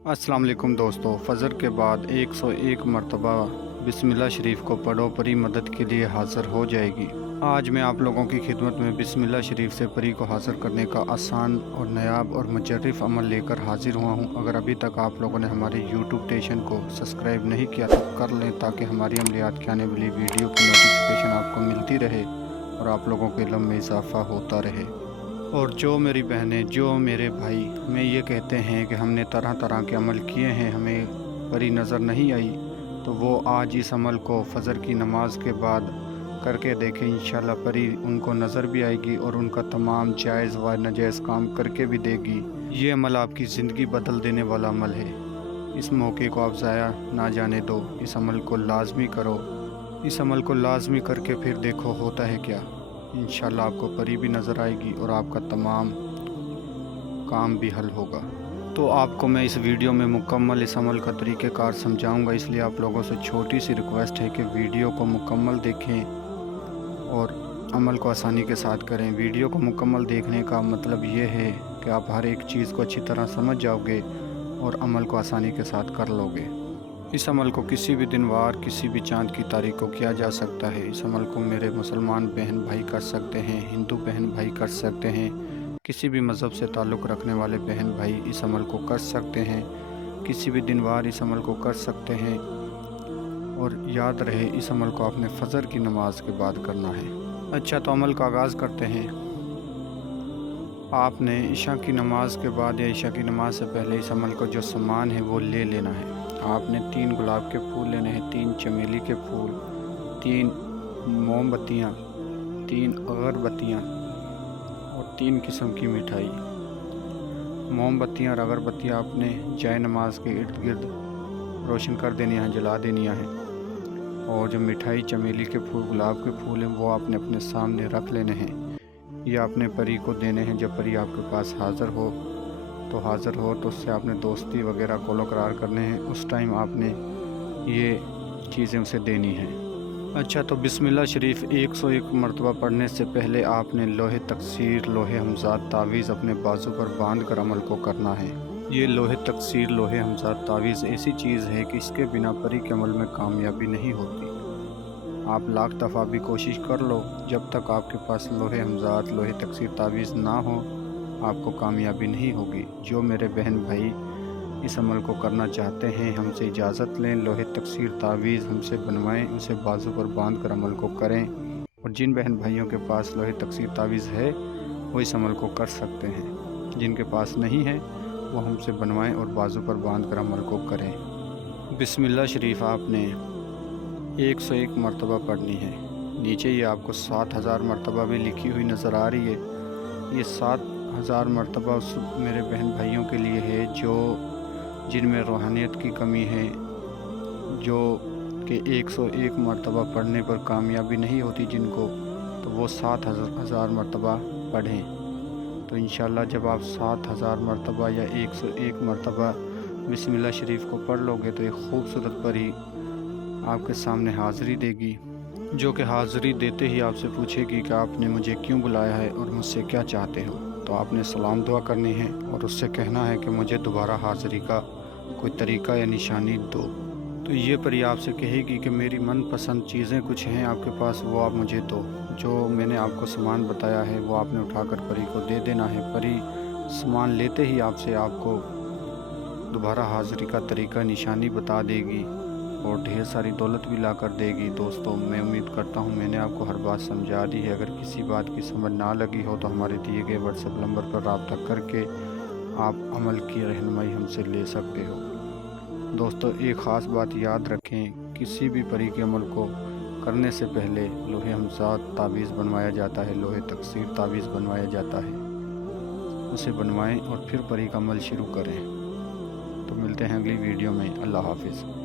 अस्सलाम वालेकुम दोस्तों, फ़जर के बाद 101 मरतबा बिस्मिल्लाह शरीफ को पढ़ो, परी मदद के लिए हाज़िर हो जाएगी। आज मैं आप लोगों की खिदमत में बिस्मिल्लाह शरीफ से परी को हाज़िर करने का आसान और नायाब और मुजर्रफ अमल लेकर हाज़िर हुआ हूँ। अगर अभी तक आप लोगों ने हमारे यूट्यूब स्टेशन को सब्सक्राइब नहीं किया तो कर लें, ताकि हमारी अमलियात की आने वाली वीडियो की नोटिफिकेशन आपको मिलती रहे और आप लोगों के इल्म में इजाफ़ा होता रहे। और जो मेरी बहनें, जो मेरे भाई हमें ये कहते हैं कि हमने तरह तरह के अमल किए हैं, हमें परी नज़र नहीं आई, तो वो आज इस अमल को फ़जर की नमाज के बाद करके देखें। इंशाल्लाह परी उनको नज़र भी आएगी और उनका तमाम जायज़ व नाजायज़ काम करके भी देगी। ये अमल आपकी ज़िंदगी बदल देने वाला अमल है। इस मौके को आप ज़ाया ना जाने दो, इस अमल को लाजमी करो। इस अमल को लाजमी करके फिर देखो होता है क्या। इंशाल्लाह आपको परी भी नज़र आएगी और आपका तमाम काम भी हल होगा। तो आपको मैं इस वीडियो में मुकम्मल इस अमल का तरीक़ेकार समझाऊंगा, इसलिए आप लोगों से छोटी सी रिक्वेस्ट है कि वीडियो को मुकम्मल देखें और अमल को आसानी के साथ करें। वीडियो को मुकम्मल देखने का मतलब ये है कि आप हर एक चीज़ को अच्छी तरह समझ जाओगे और अमल को आसानी के साथ कर लोगे। इस अमल को किसी भी दिन वार, किसी भी चाँद की तारीख को किया जा सकता है। इस अमल को मेरे मुसलमान बहन भाई कर सकते हैं, हिंदू बहन भाई कर सकते हैं, किसी भी मज़हब से ताल्लुक़ रखने वाले बहन भाई इस अमल को कर सकते हैं, किसी भी दिन वार इस अमल को कर सकते हैं। और याद रहे, इस अमल को आपने फ़जर की नमाज के बाद करना है। अच्छा, तो अमल का आगाज़ करते हैं। आपने इशा की नमाज के बाद या इशा की नमाज से पहले इस अमल को जो सामान है वो ले लेना है। आपने 3 गुलाब के फूल लेने हैं, 3 चमेली के फूल, 3 मोमबत्तियाँ, 3 अगरबत्तियाँ और 3 किस्म की मिठाई। मोमबत्तियाँ और अगरबत्तियाँ आपने जाए नमाज के इर्द गिर्द रोशन कर देनी है, जला देनी है। और जो मिठाई, चमेली के फूल, गुलाब के फूल हैं, वो आपने अपने सामने रख लेने हैं। ये आपने परी को देने हैं। जब परी आपके पास हाज़िर हो तो उससे आपने दोस्ती वगैरह कोलो करार करने हैं। उस टाइम आपने ये चीज़ें उसे देनी हैं। अच्छा, तो बिस्मिल्लाह शरीफ 101 मरतबा पढ़ने से पहले आपने लोहे तकसीर, लोहे हमज़ात तावीज़ अपने बाजू पर बांध कर अमल को करना है। ये लोहे तकसीर, लोहे हमज़ात तावीज़ ऐसी चीज़ है कि इसके बिना परी के अमल में कामयाबी नहीं होती। आप लाख दफ़ा भी कोशिश कर लो, जब तक आपके पास लोहे हमज़ात, लोहे तकसीर तावीज़ ना हो, आपको कामयाबी नहीं होगी। जो मेरे बहन भाई इस अमल को करना चाहते हैं, हमसे इजाज़त लें, लोहे तकसीर तावीज़ हमसे बनवाएं, उसे बाजू पर बांध कर अमल को करें। और जिन बहन भाइयों के पास लोहे तकसीर तावीज़ है वो इस अमल को कर सकते हैं, जिनके पास नहीं है वो हमसे बनवाएं और बाजू पर बांध कर अमल को करें। बिस्मिल्लाह शरीफ आपने 101 मरतबा पढ़नी है। नीचे ये आपको 7000 मरतबा भी लिखी हुई नज़र आ रही है। ये 7000 मरतबा उस मेरे बहन भाइयों के लिए है जो जिनमें रूहानियत की कमी है, जो कि 101 मरतबा पढ़ने पर कामयाबी नहीं होती जिनको, तो वो 7000 मरतबा पढ़ें। तो इंशाल्लाह जब आप 7000 मरतबा या 101 मरतबा बिस्मिल्लाह शरीफ को पढ़ लोगे तो एक ख़ूबसूरत परी आपके सामने हाज़िरी देगी, जो कि हाज़िरी देते ही आपसे पूछेगी कि आपने मुझे क्यों बुलाया है और मुझसे क्या चाहते हो। तो आपने सलाम दुआ करनी है और उससे कहना है कि मुझे दोबारा हाज़िरी का कोई तरीक़ा या निशानी दो। तो ये परी आपसे कहेगी कि मेरी मनपसंद चीज़ें कुछ हैं आपके पास, वो आप मुझे दो। जो मैंने आपको सामान बताया है वो आपने उठाकर परी को दे देना है। परी सामान लेते ही आपसे आपको दोबारा हाज़िरी का तरीक़ा निशानी बता देगी और ढेर सारी दौलत भी ला कर देगी। दोस्तों, मैं उम्मीद करता हूँ मैंने आपको हर बात समझा दी है। अगर किसी बात की समझ ना लगी हो तो हमारे दिए गए व्हाट्सएप नंबर पर रब्ता करके आप अमल की रहनुमाई हमसे ले सकते हो। दोस्तों, एक ख़ास बात याद रखें, किसी भी परी के अमल को करने से पहले लोहे हमज़ात तावीज़ बनवाया जाता है, लोहे तकसीर तावीज़ बनवाया जाता है। उसे बनवाएं और फिर परी का अमल शुरू करें। तो मिलते हैं अगली वीडियो में। अल्लाह हाफ़िज़।